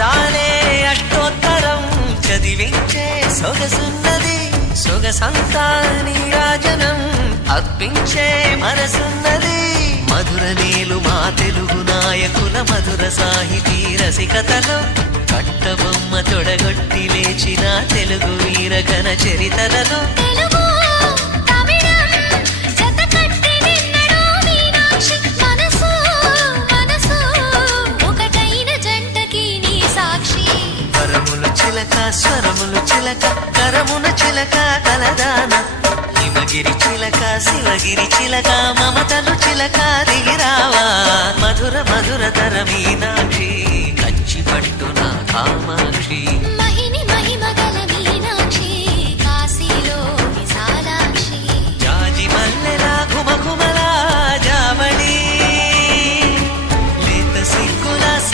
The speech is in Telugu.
అందాలే అష్టోత్తరం చదివించే సొగసున్నది సొగసంతా నీరాజనం అర్పించే మనసున్నది మధుర నీలు మా తెలుగు నాయకుల మధుర సాహితీ రసికతలో కట్టబొమ్మ తొడగొట్టి లేచిన తెలుగు వీర ఘన చరితలలో స్వరములు చిలక కరమున చిలక కలదాన హిమగిరి చిలక శివగిరి చిలక మమతలు చిలక దిగిరావా మధుర మధుర తర మీనాక్షి